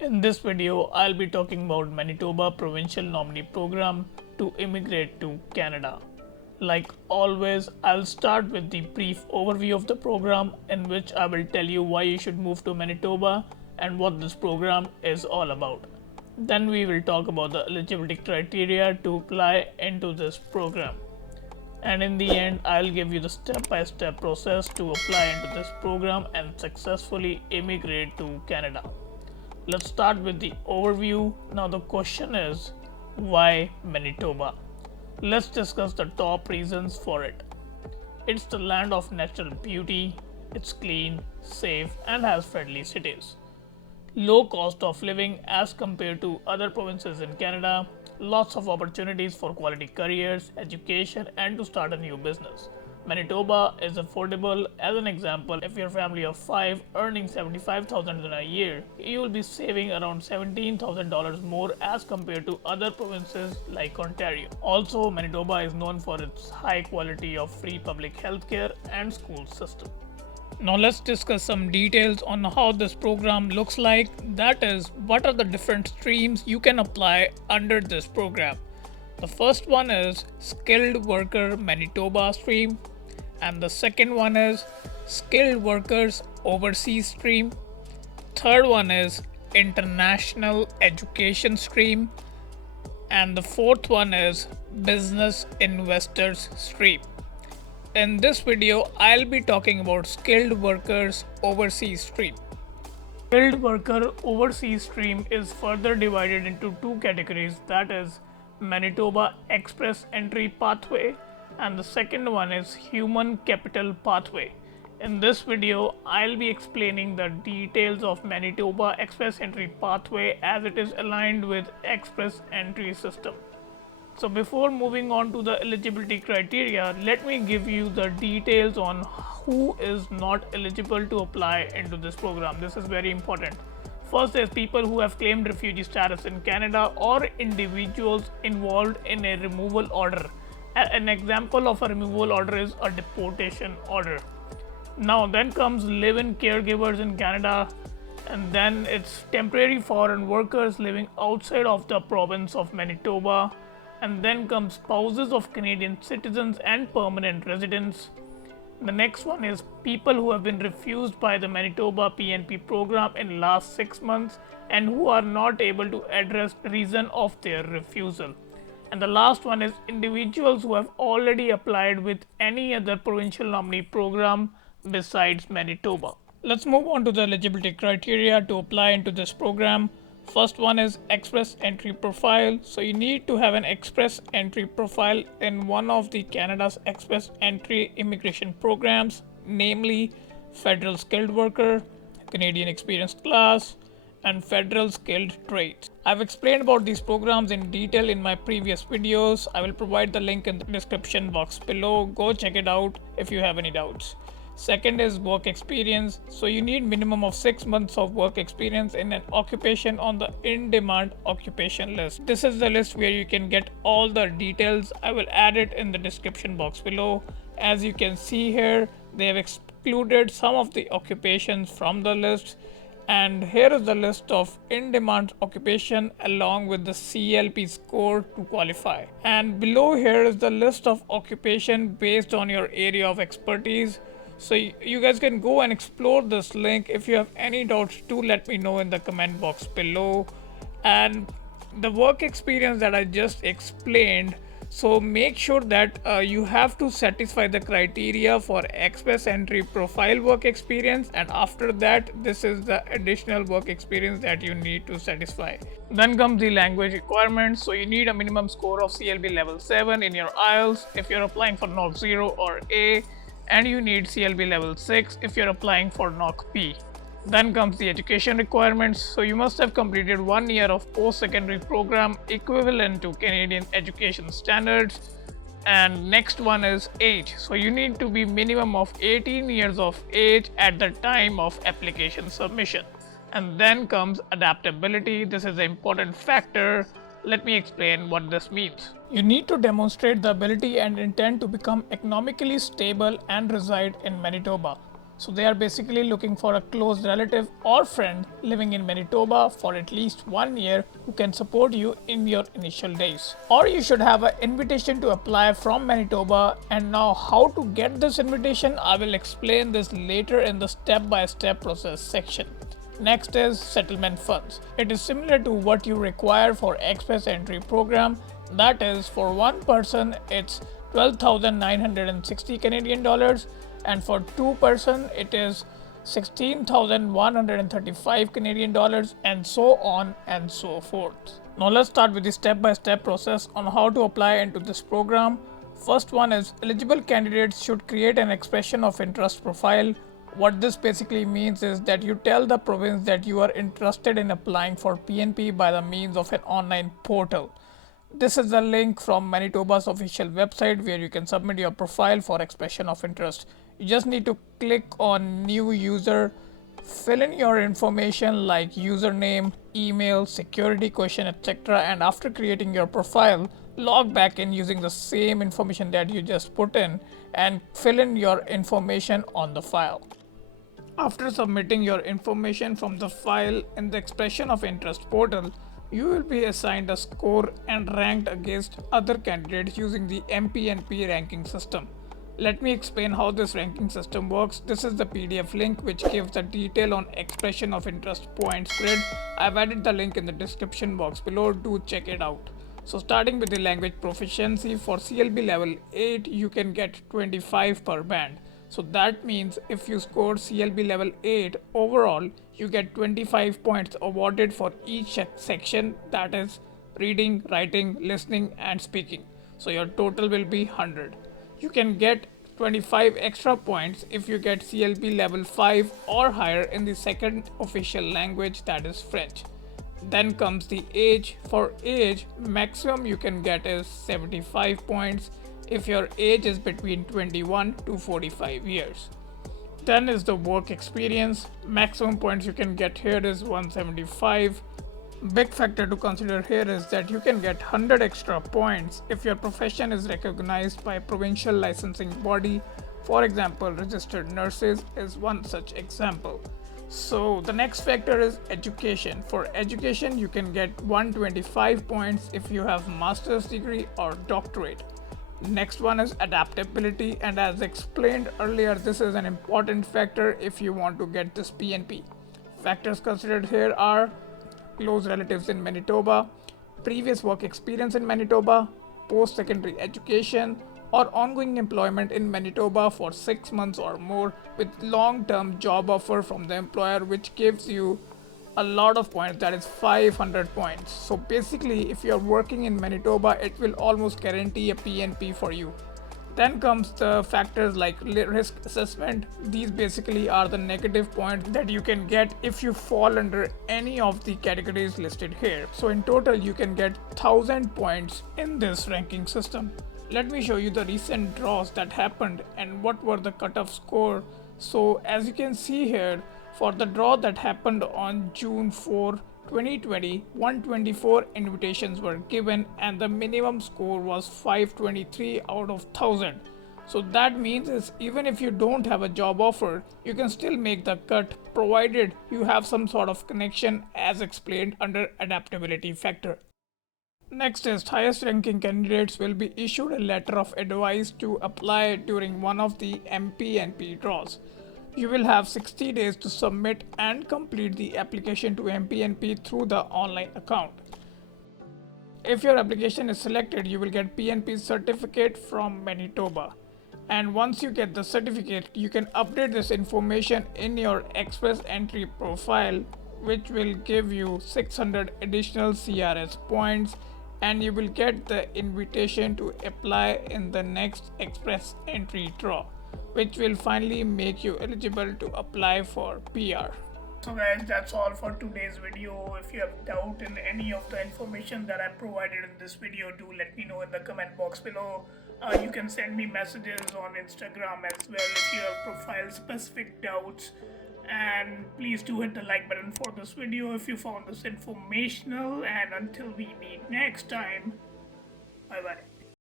In this video, I'll be talking about Manitoba Provincial Nominee Program to immigrate to Canada. Like always, I'll start with the brief overview of the program, in which I will tell you why you should move to Manitoba and what this program is all about. Then we will talk about the eligibility criteria to apply into this program. And in the end, I'll give you the step-by-step process to apply into this program and successfully immigrate to Canada. Let's start with the overview. Now the question is, why Manitoba? Let's discuss the top reasons for it. It's the land of natural beauty, it's clean, safe, and has friendly cities. Low cost of living as compared to other provinces in Canada, lots of opportunities for quality careers, education, and to start a new business. Manitoba is affordable. As an example, if you're a family of 5 earning $75,000 in a year, you will be saving around $17,000 more as compared to other provinces like Ontario. Also, Manitoba is known for its high quality of free public healthcare and school system. Now let's discuss some details on how this program looks like. That is, what are the different streams you can apply under this program. The first one is Skilled Worker Manitoba stream, and the second one is Skilled Workers Overseas stream. Third one is International Education stream, and the fourth one is Business Investors stream. In this video, I'll be talking about Skilled Workers Overseas stream. Skilled Worker Overseas stream is further divided into two categories, that is Manitoba Express Entry Pathway, and the second one is Human Capital Pathway. In this video, I'll be explaining the details of Manitoba Express Entry Pathway as it is aligned with Express Entry system. So before moving on to the eligibility criteria, let me give you the details on who is not eligible to apply into this program. This is very important. First is people who have claimed refugee status in Canada or individuals involved in a removal order. An example of a removal order is a deportation order. Now then comes live-in caregivers in Canada, and then it's temporary foreign workers living outside of the province of Manitoba, and then comes spouses of Canadian citizens and permanent residents. The next one is people who have been refused by the Manitoba PNP program in last 6 months and who are not able to address the reason of their refusal. And the last one is individuals who have already applied with any other provincial nominee program besides Manitoba. Let's move on to the eligibility criteria to apply into this program. First one is Express Entry Profile. So you need to have an Express Entry Profile in one of the Canada's Express Entry immigration programs, namely Federal Skilled Worker, Canadian Experienced Class, and Federal Skilled Trades. I've explained about these programs in detail in my previous videos. I will provide the link in the description box below. Go check it out if you have any doubts. Second is work experience. So you need minimum of 6 months of work experience in an occupation on the in-demand occupation list. This is the list where you can get all the details. I will add it in the description box below. As you can see here, they have excluded some of the occupations from the list. And here is the list of in-demand occupation along with the CLP score to qualify. And below here is the list of occupation based on your area of expertise. So you guys can go and explore this link. If you have any doubts, do let me know in the comment box below. And the work experience that I just explained, so make sure that you have to satisfy the criteria for Express Entry Profile work experience, and after that this is the additional work experience that you need to satisfy. Then comes the language requirements. So you need a minimum score of CLB level 7 in your IELTS if you're applying for NOC 0 or A, and you need CLB level 6 if you're applying for NOC P. Then comes the education requirements. So you must have completed 1 year of post-secondary program equivalent to Canadian education standards. And next one is age. So you need to be minimum of 18 years of age at the time of application submission. And then comes adaptability. This is an important factor. Let me explain what this means. You need to demonstrate the ability and intent to become economically stable and reside in Manitoba. So they are basically looking for a close relative or friend living in Manitoba for at least 1 year who can support you in your initial days. Or you should have an invitation to apply from Manitoba. And now how to get this invitation, I will explain this later in the step-by-step process section. Next is settlement funds. It is similar to what you require for Express Entry program. That is, for one person it's 12,960 Canadian dollars, and for two-person it is 16,135 Canadian dollars, and so on and so forth. Now let's start with the step-by-step process on how to apply into this program. First one is eligible candidates should create an expression of interest profile. What this basically means is that you tell the province that you are interested in applying for PNP by the means of an online portal. This is the link from Manitoba's official website where you can submit your profile for expression of interest. You just need to click on new user, fill in your information like username, email, security question, etc. And after creating your profile, log back in using the same information that you just put in and fill in your information on the file. After submitting your information from the file in the expression of interest portal, you will be assigned a score and ranked against other candidates using the MPNP ranking system. Let me explain how this ranking system works. This is the PDF link which gives the detail on expression of interest points grid. I've added the link in the description box below. Do check it out. So starting with the language proficiency, for CLB level 8 you can get 25 per band. So that means if you score CLB level 8 overall, you get 25 points awarded for each section, that is reading, writing, listening and speaking. So your total will be 100. You can get 25 extra points if you get CLB level 5 or higher in the second official language, that is French. Then comes the age. For age, maximum you can get is 75 points if your age is between 21 to 45 years. Then is the work experience. Maximum points you can get here is 175. Big factor to consider here is that you can get 100 extra points if your profession is recognized by a provincial licensing body. For example, registered nurses is one such example. So the next factor is education. For education you can get 125 points if you have master's degree or doctorate. Next one is adaptability, and as explained earlier, this is an important factor if you want to get this PNP. Factors considered here are close relatives in Manitoba, previous work experience in Manitoba, post-secondary education, or ongoing employment in Manitoba for 6 months or more with long-term job offer from the employer, which gives you a lot of points, that is 500 points. So basically if you are working in Manitoba, it will almost guarantee a PNP for you. Then comes the factors like risk assessment. These basically are the negative points that you can get if you fall under any of the categories listed here. So in total you can get 1000 points in this ranking system. Let me show you the recent draws that happened and what were the cutoff score. So as you can see here, for the draw that happened on June 4, 2020, 124 invitations were given and the minimum score was 523 out of 1000. So that means is even if you don't have a job offer, you can still make the cut provided you have some sort of connection as explained under adaptability factor. Next is highest ranking candidates will be issued a letter of advice to apply during one of the MPNP draws. You will have 60 days to submit and complete the application to MPNP through the online account. If your application is selected, you will get PNP certificate from Manitoba. And once you get the certificate, you can update this information in your Express Entry profile, which will give you 600 additional CRS points, and you will get the invitation to apply in the next Express Entry draw, which will finally make you eligible to apply for PR. So guys, that's all for today's video. If you have doubt in any of the information that I provided in this video, do let me know in the comment box below. You can send me messages on Instagram as well if you have profile specific doubts. And please do hit the like button for this video if you found this informational. And until we meet next time, bye bye.